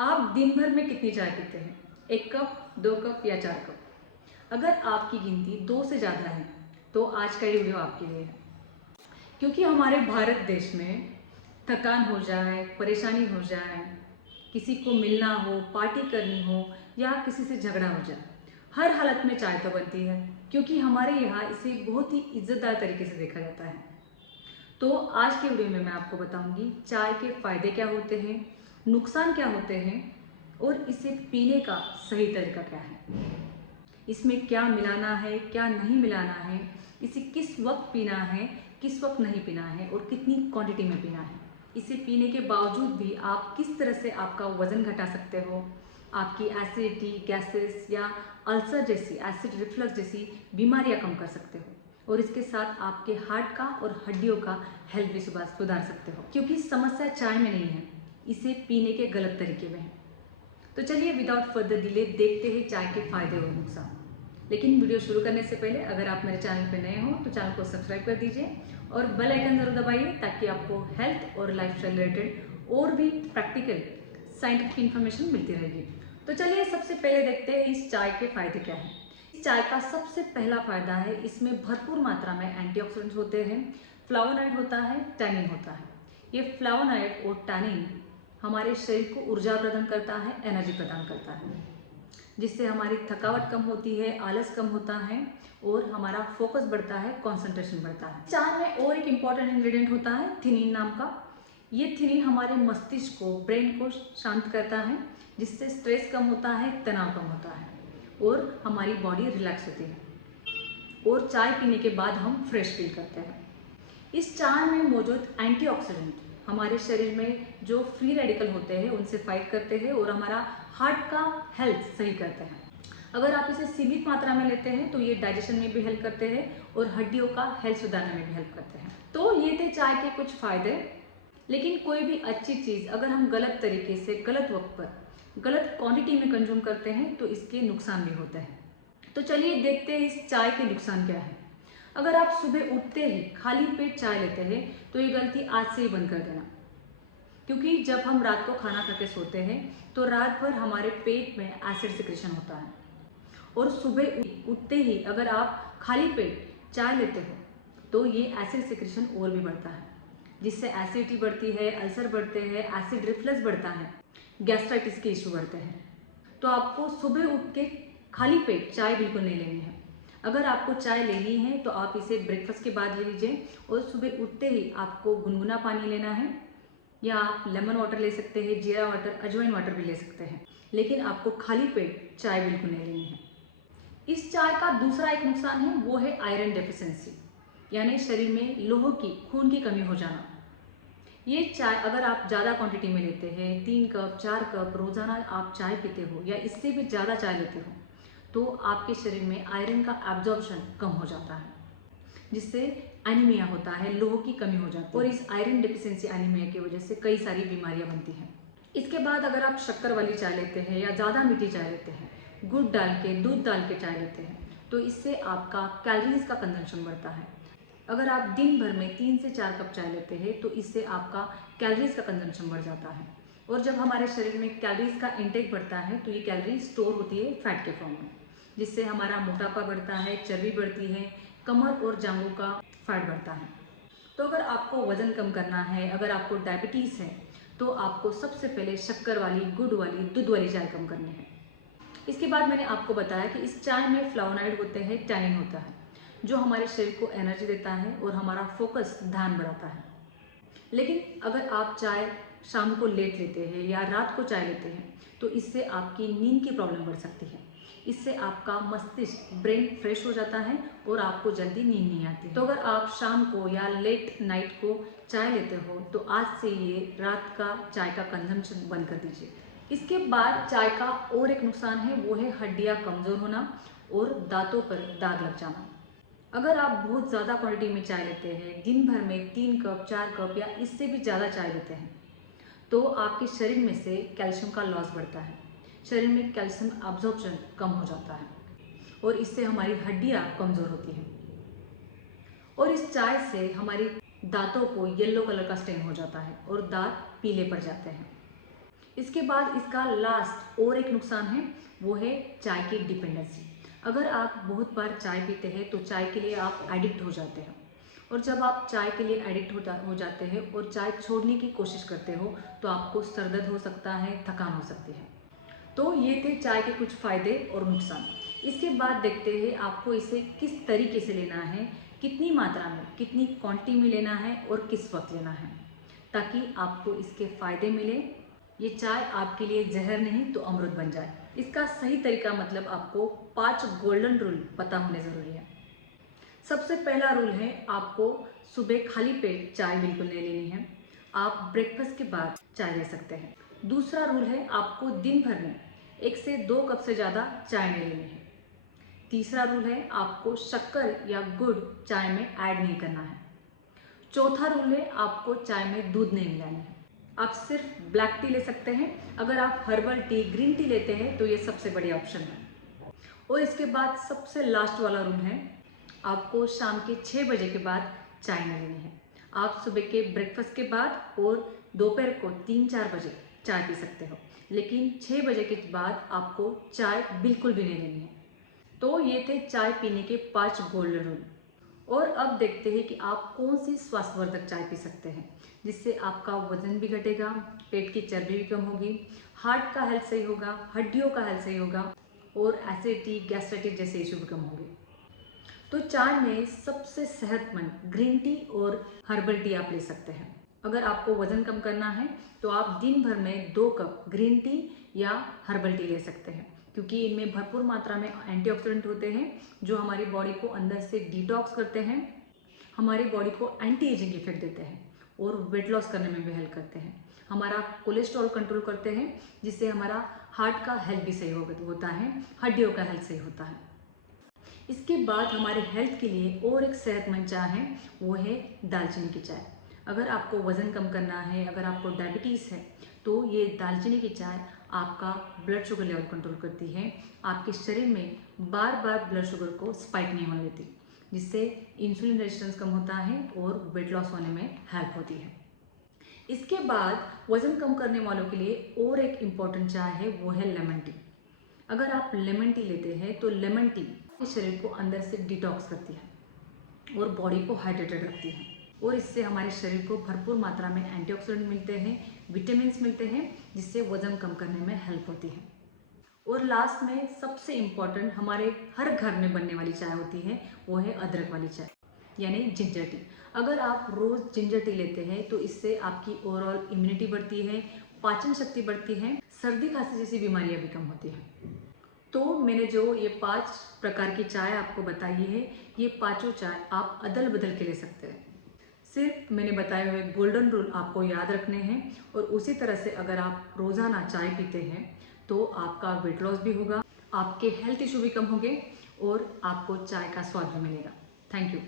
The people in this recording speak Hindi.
आप दिन भर में कितनी चाय पीते हैं? 1 कप, 2 कप या 4 कप? अगर आपकी गिनती 2 से ज़्यादा है तो आज का ये वीडियो आपके लिए है। क्योंकि हमारे भारत देश में थकान हो जाए, परेशानी हो जाए, किसी को मिलना हो, पार्टी करनी हो या किसी से झगड़ा हो जाए, हर हालत में चाय तो बनती है। क्योंकि हमारे यहाँ इसे बहुत ही इज्जतदार तरीके से देखा जाता है। तो आज के वीडियो में मैं आपको बताऊंगी चाय के फायदे क्या होते हैं, नुकसान क्या होते हैं और इसे पीने का सही तरीका क्या है। इसमें क्या मिलाना है, क्या नहीं मिलाना है, इसे किस वक्त पीना है, किस वक्त नहीं पीना है और कितनी क्वांटिटी में पीना है। इसे पीने के बावजूद भी आप किस तरह से आपका वजन घटा सकते हो, आपकी एसिडिटी, गैसेस या अल्सर जैसी, एसिड रिफ्लक्स जैसी बीमारियां कम कर सकते हो और इसके साथ आपके हार्ट का और हड्डियों का हेल्थ भी सुधार सकते हो। क्योंकि समस्या चाय में नहीं है, इसे पीने के गलत तरीके में है। तो चलिए विदाउट फर्दर डिले देखते हैं चाय के फायदे और नुकसान। लेकिन वीडियो शुरू करने से पहले अगर आप मेरे चैनल पर नए हो तो चैनल को सब्सक्राइब कर दीजिए और बेल आइकन जरूर दबाइए ताकि आपको हेल्थ और लाइफस्टाइल रिलेटेड और भी प्रैक्टिकल साइंटिफिक इन्फॉर्मेशन मिलती रहेगी। तो चलिए सबसे पहले देखते हैं इस चाय के फायदे क्या हैं। इस चाय का सबसे पहला फायदा है इसमें भरपूर मात्रा में एंटीऑक्सीडेंट्स होते हैं, फ्लावोनॉइड होता है, टैनिन होता है। ये फ्लावोनॉइड और टैनिन हमारे शरीर को ऊर्जा प्रदान करता है, एनर्जी प्रदान करता है, जिससे हमारी थकावट कम होती है, आलस कम होता है और हमारा फोकस बढ़ता है, कंसंट्रेशन बढ़ता है। चाय में और एक इम्पॉर्टेंट इंग्रेडिएंट होता है थिनीन नाम का। ये थिनीन हमारे मस्तिष्क को, ब्रेन को शांत करता है, जिससे स्ट्रेस कम होता है, तनाव कम होता है और हमारी बॉडी रिलैक्स होती है और चाय पीने के बाद हम फ्रेश फील करते हैं। इस चाय में मौजूद एंटीऑक्सीडेंट हमारे शरीर में जो फ्री रेडिकल होते हैं उनसे फाइट करते हैं और हमारा हार्ट का हेल्थ सही करते हैं। अगर आप इसे सीमित मात्रा में लेते हैं तो ये डाइजेशन में भी हेल्प करते हैं और हड्डियों का हेल्थ सुधारने में भी हेल्प करते हैं। तो ये थे चाय के कुछ फायदे। लेकिन कोई भी अच्छी चीज़ अगर हम गलत तरीके से, गलत वक्त पर, गलत क्वांटिटी में कंज्यूम करते हैं तो इसके नुकसान भी होते हैं। तो चलिए देखते हैं इस चाय के नुकसान क्या है। अगर आप सुबह उठते ही खाली पेट चाय लेते हैं तो ये गलती आज से ही बंद कर देना। क्योंकि जब हम रात को खाना खा के सोते हैं तो रात भर हमारे पेट में एसिड सिक्रेशन होता है और सुबह उठते ही अगर आप खाली पेट चाय लेते हो तो ये एसिड सिक्रेशन और भी बढ़ता है, जिससे एसिडिटी बढ़ती है, अल्सर बढ़ते हैं, एसिड रिफ्लक्स बढ़ता है, गैस्ट्राइटिस के इशू बढ़ते हैं। तो आपको सुबह उठ के खाली पेट चाय बिल्कुल नहीं लेनी है। अगर आपको चाय लेनी है तो आप इसे ब्रेकफास्ट के बाद ले लीजिए और सुबह उठते ही आपको गुनगुना पानी लेना है या आप लेमन वाटर ले सकते हैं, जीरा वाटर, अजवाइन वाटर भी ले सकते हैं। लेकिन आपको खाली पेट चाय बिल्कुल नहीं लेनी है। इस चाय का दूसरा एक नुकसान है, वो है आयरन डेफिशिएंसी, यानी शरीर में लोह की, खून की कमी हो जाना। ये चाय अगर आप ज़्यादा क्वांटिटी में लेते हैं, 3 कप 4 कप रोज़ाना आप चाय पीते हो या इससे भी ज़्यादा चाय लेते हो तो आपके शरीर में आयरन का एब्जॉर्प्शन कम हो जाता है, जिससे एनीमिया होता है, लोह की कमी हो जाती है और इस आयरन डेफिशिएंसी एनीमिया की वजह से कई सारी बीमारियां बनती हैं। इसके बाद अगर आप शक्कर वाली चाय लेते हैं या ज़्यादा मीठी चाय लेते हैं, गुड़ डाल के, दूध डाल के चाय लेते हैं तो इससे आपका कैलोरीज का कंजम्पशन बढ़ता है। अगर आप दिन भर में 3 से 4 कप चाय लेते हैं तो इससे आपका कैलोरीज का कंजम्पशन बढ़ जाता है और जब हमारे शरीर में कैलोरीज का इंटेक बढ़ता है तो ये कैलोरीज स्टोर होती है फैट के फॉर्म में, जिससे हमारा मोटापा बढ़ता है, चर्बी बढ़ती है, कमर और जांघों का फैट बढ़ता है। तो अगर आपको वजन कम करना है, अगर आपको डायबिटीज़ है तो आपको सबसे पहले शक्कर वाली, गुड़ वाली, दूध वाली चाय कम करनी है। इसके बाद मैंने आपको बताया कि इस चाय में फ्लावोनॉइड होते हैं, टैनिन होता है, जो हमारे शरीर को एनर्जी देता है और हमारा फोकस, ध्यान बढ़ाता है। लेकिन अगर आप चाय शाम को लेट लेते हैं या रात को चाय लेते हैं तो इससे आपकी नींद की प्रॉब्लम बढ़ सकती है। इससे आपका मस्तिष्क, ब्रेन फ्रेश हो जाता है और आपको जल्दी नींद नहीं आती। तो अगर आप शाम को या लेट नाइट को चाय लेते हो तो आज से ये रात का चाय का कंजम्पशन बंद कर दीजिए। इसके बाद चाय का और एक नुकसान है, वो है हड्डियाँ कमज़ोर होना और दांतों पर दाग लग जाना। अगर आप बहुत ज़्यादा क्वांटिटी में चाय लेते हैं, दिन भर में 3 कप 4 कप या इससे भी ज़्यादा चाय लेते हैं तो आपके शरीर में से कैल्शियम का लॉस बढ़ता है, शरीर में कैल्शियम अब्जॉर्प्शन कम हो जाता है और इससे हमारी हड्डियाँ कमज़ोर होती हैं और इस चाय से हमारी दांतों को येलो कलर का स्टेन हो जाता है और दांत पीले पड़ जाते हैं। इसके बाद इसका लास्ट और एक नुकसान है, वो है चाय की डिपेंडेंसी। अगर आप बहुत बार चाय पीते हैं तो चाय के लिए आप एडिक्ट हो जाते हैं, और जब आप चाय के लिए एडिक्ट हो जाते हैं और चाय छोड़ने की कोशिश करते हो तो आपको सर दर्द हो सकता है, थकान हो सकती है। तो ये थे चाय के कुछ फ़ायदे और नुकसान। इसके बाद देखते हैं आपको इसे किस तरीके से लेना है, कितनी मात्रा में, कितनी क्वांटिटी में लेना है और किस वक्त लेना है, ताकि आपको इसके फ़ायदे मिले। ये चाय आपके लिए जहर नहीं तो अमृत बन जाए। इसका सही तरीका मतलब आपको 5 गोल्डन रूल पता होने ज़रूरी है। सबसे पहला रूल है, आपको सुबह खाली पेट चाय बिल्कुल नहीं लेनी है। आप ब्रेकफास्ट के बाद चाय ले सकते हैं। दूसरा रूल है, आपको दिन भर में 1 से 2 कप से ज़्यादा चाय नहीं लेनी है। तीसरा रूल है, आपको शक्कर या गुड़ चाय में ऐड नहीं करना है। चौथा रूल है, आपको चाय में दूध नहीं मिलाना है। आप सिर्फ ब्लैक टी ले सकते हैं। अगर आप हर्बल टी, ग्रीन टी लेते हैं तो ये सबसे बढ़िया ऑप्शन है। और इसके बाद सबसे लास्ट वाला रूल है, आपको शाम के 6 बजे के बाद चाय नहीं लेनी है। आप सुबह के ब्रेकफास्ट के बाद और दोपहर को 3-4 बजे चाय पी सकते हो, लेकिन 6 बजे के बाद आपको चाय बिल्कुल भी नहीं लेनी है। तो ये थे चाय पीने के 5 गोल्डन रूल। और अब देखते हैं कि आप कौन सी स्वास्थ्यवर्धक चाय पी सकते हैं, जिससे आपका वजन भी घटेगा, पेट की चर्बी भी कम होगी, हार्ट का हेल्थ सही होगा, हड्डियों का हेल्थ सही होगा और एसिडिटी, गैस्ट्राइटिस जैसे इशू भी कम होंगे। तो चाय में सबसे सेहतमंद ग्रीन टी और हर्बल टी आप ले सकते हैं। अगर आपको वजन कम करना है तो आप दिन भर में 2 कप ग्रीन टी या हर्बल टी ले सकते हैं, क्योंकि इनमें भरपूर मात्रा में एंटीऑक्सीडेंट होते हैं जो हमारी बॉडी को अंदर से डिटॉक्स करते हैं, हमारी बॉडी को एंटी एजिंग इफेक्ट देते हैं और वेट लॉस करने में भी हेल्प करते हैं। हमारा कोलेस्ट्रॉल कंट्रोल करते हैं, जिससे हमारा हार्ट का हेल्थ भी सही होता है, हड्डियों का हेल्थ सही होता है। इसके बाद हमारे हेल्थ के लिए और एक सेहतमंद चाय है, वो है दालचीनी की चाय। अगर आपको वज़न कम करना है, अगर आपको डायबिटीज़ है, तो ये दालचीनी की चाय आपका ब्लड शुगर लेवल कंट्रोल करती है, आपके शरीर में बार बार ब्लड शुगर को स्पाइक नहीं होने देती, जिससे इंसुलिन रेजिस्टेंस कम होता है और वेट लॉस होने में हेल्प होती है। इसके बाद वज़न कम करने वालों के लिए और एक इम्पॉर्टेंट चाय है, वो है लेमन टी। अगर आप लेमन टी लेते हैं तो लेमन टी शरीर को अंदर से डिटॉक्स करती है और बॉडी को हाइड्रेटेड रखती है, और इससे हमारे शरीर को भरपूर मात्रा में एंटीऑक्सीडेंट मिलते हैं, विटामिन मिलते हैं, जिससे वजन कम करने में हेल्प होती है। और लास्ट में सबसे इम्पॉर्टेंट हमारे हर घर में बनने वाली चाय होती है, वो है अदरक वाली चाय, यानी जिंजर टी। अगर आप रोज़ जिंजर टी लेते हैं तो इससे आपकी ओवरऑल इम्यूनिटी बढ़ती है, पाचन शक्ति बढ़ती है, सर्दी खांसी जैसी बीमारियां भी कम होती हैं। तो मैंने जो ये 5 प्रकार की चाय आपको बताई है, ये पांचों चाय आप अदल बदल के ले सकते हैं। सिर्फ मैंने बताए हुए गोल्डन रूल आपको याद रखने हैं, और उसी तरह से अगर आप रोज़ाना चाय पीते हैं तो आपका वेट लॉस भी होगा, आपके हेल्थ इशू भी कम होंगे और आपको चाय का स्वाद भी मिलेगा। Thank you.